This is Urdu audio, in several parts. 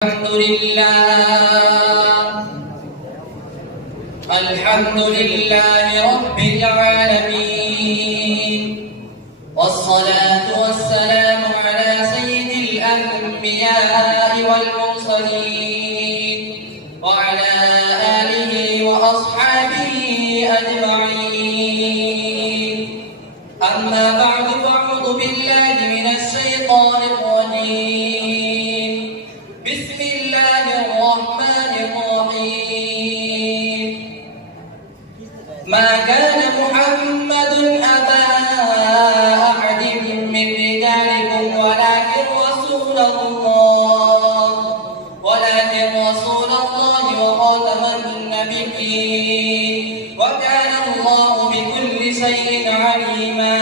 الحمد لله رب العالمين، والصلاة والسلام على سيد الأنبياء والمرسلين وعلى آله وأصحابه أجمعين. أما بعد، فأعوذ بالله من الشيطان الرجيم. بسم الله الرحمن الرحيم. ما كان محمد أبا أحد من رجالكم ولكن رسول الله وخاتم النبيين وكان الله بكل شيء عليما.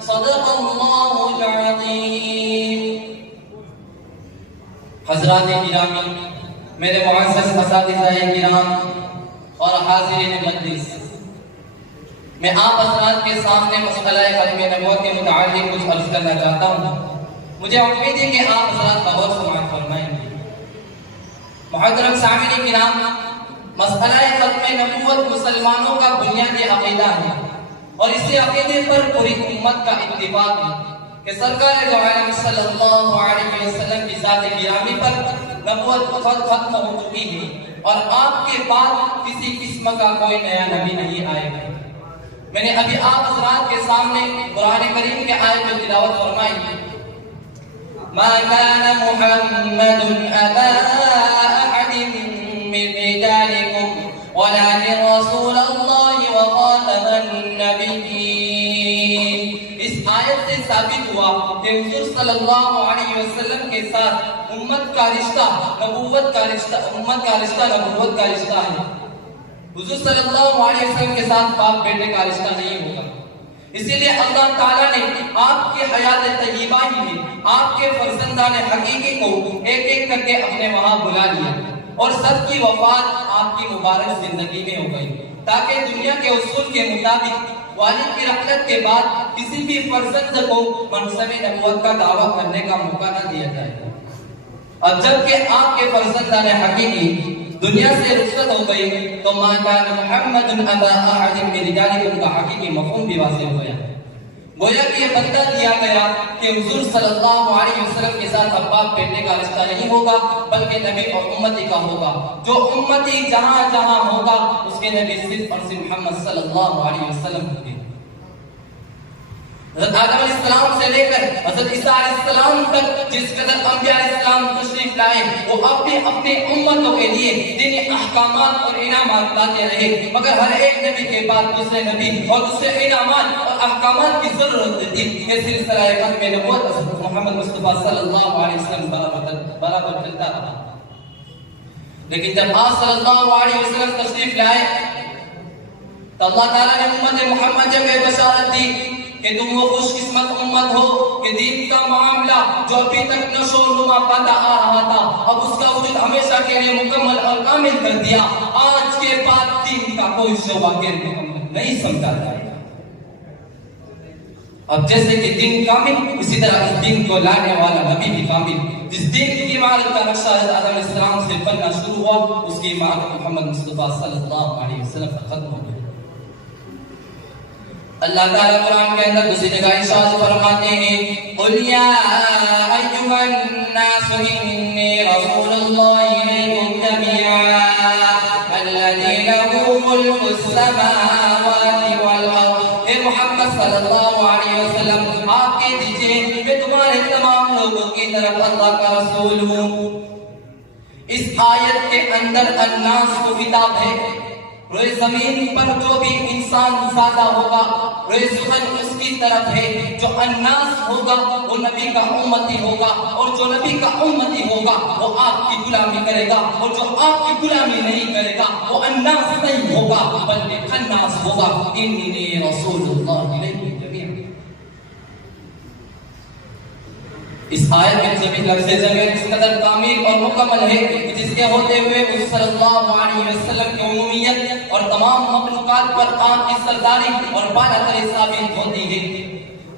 صدق الله العظيم. حضرات گرامی، میرے معزز اساتذہ کرام اور حاضرین مجلس، میں آپ حضرات کے سامنے مسئلہ ختم نبوت کے متعلق کچھ عرض کرنا چاہتا ہوں. مجھے امید ہے کہ آپ حضرات غور سماعت فرمائیں گے. محترم سامعین کرام، مسئلہ ختم نبوت مسلمانوں کا بنیادی عقیدہ ہے، اور اسی عقیدے پر پوری امت کا اتفاق ہے کہ سرکار دو عالم صلی اللہ علیہ وسلم کی ذات گرامی پر نبوت ختم ہو چکی ہے، اور آپ کے بعد کسی قسم کا کوئی نیا نبی نہیں آئے گا. میں نے ابھی آپ حضرات کے سامنے قرآن کریم کے آیت میں تلاوت فرمائی: ما كان محمد أبا أحد من رجالكم ولكن رسول الله وخاتم النبيين. اس آیت سے ثابت ہوا کہ حضور صلی اللہ علیہ وسلم کے ساتھ امت کا رشتہ نبوت کا رشتہ ہے. حضور صلی اللہ علیہ وسلم کے ساتھ باپ بیٹے کا رشتہ نہیں ہوگا. اسی لیے اللہ تعالیٰ نے آپ کی حیات طیبہ ہی میں آپ کے فرزندان حقیقی کو ایک ایک کر کے اپنے وہاں بلا لیا، اور سب کی وفات آپ کی مبارک زندگی میں ہو گئی، تاکہ دنیا کے اصول کے مطابق والد کی رحلت کے بعد کسی بھی فرزند کو منصب نبوت کا دعویٰ کرنے کا موقع نہ دیا جائے. اب جبکہ آپ کے فرزندان حقیقی دنیا سے رخصت ہو گئی تو ما کان محمد ابا احد من رجالکم کا حقیقی مفہوم بھی واضح ہو گیا. گویا کہ یہ بدلہ دیا گیا کہ حضور صلی اللہ علیہ وسلم کے ساتھ اب باپ بیٹے کا رشتہ نہیں ہوگا، بلکہ نبی اور امتی کا ہوگا. جو امتی جہاں جہاں ہوگا اس کے نبی صرف اور صرف محمد صلی اللہ علیہ وسلم ہوں گے. حضرت آدم علیہ السلام سے لے کر حضرت عیسیٰ علیہ السلام تک جس قدر انبیاء علیہ السلام تشریف لائے، وہ اپنے امتوں کے لیے دینی احکامات اور انعامات لاتے رہے، مگر ہر ایک نبی کے بعد دوسرے نبی اور دوسرے انعامات اور احکامات کی ضرورت تھی. یہ سلسلہ ختم نبوت حضرت محمد مصطفیٰ صلی اللہ علیہ وسلم برابر چلتا رہا. لیکن جب آپ صلی اللہ علیہ وسلم تشریف لائے تو اللہ تعالیٰ نے امت محمد جب بشارت دی کہ تم وہ خوش قسمت امت ہو کہ دین کا معاملہ جو ابھی تک نشو و نما پاتا آ رہا تھا، اب اس کا وجود ہمیشہ کے لیے مکمل اور کامل کر دیا. آج کے بعد دین کا کوئی شعبہ غیر مکمل نہیں سمجھا جائے گا. اب جیسے کہ دین کامل، اسی طرح اس دین کو لانے والا نبی بھی کامل. جس دین کی عمارت کا نقشہ حضرت آدم علیہ السلام سے بننا شروع ہوا، اس کی عمارت محمد مصطفیٰ صلی اللہ علیہ وسلم پر ختم ہو گئی. اللہ تعالیٰ قرآن کے اندر دوسری جگہ ارشاد فرماتے ہیں: قُلْ يَا أَيُّهَا النَّاسُ إِنِّي رَسُولُ اللَّهِ إِلَيْكُمْ جَمِيعًا الَّذِي لَهُ مُلْكُ السَّمَاوَاتِ وَالْأَرْضِ. اے محمد صلی اللہ علیہ وسلم، آپ کہہ دیجئے میں تمہارے تمام لوگوں کی طرف اللہ کا رسول ہوں. اس آیت کے اندر الناس کو خطاب ہے. روئے زمین پر جو بھی انسان زیادہ ہوگا، روئے زمین اس کی طرف ہے. جو الناس ہوگا وہ نبی کا امتی ہوگا، اور جو نبی کا امتی ہوگا وہ آپ کی غلامی کرے گا، اور جو آپ کی غلامی نہیں کرے گا وہ الناس نہیں ہوگا بلکہ الناس ہوگا. انی رسول اللہ الیکم جمیعا. اس آیت میں زمین لفظ زمین اس قدر کامل اور مکمل ہے کہ جس کے ہوتے ہوئے صلی اللہ علیہ وسلم کی عمومیت اور تمام مخلوقات پر آپ کی سرداری اور بالا تری ثابت ہوتی ہے.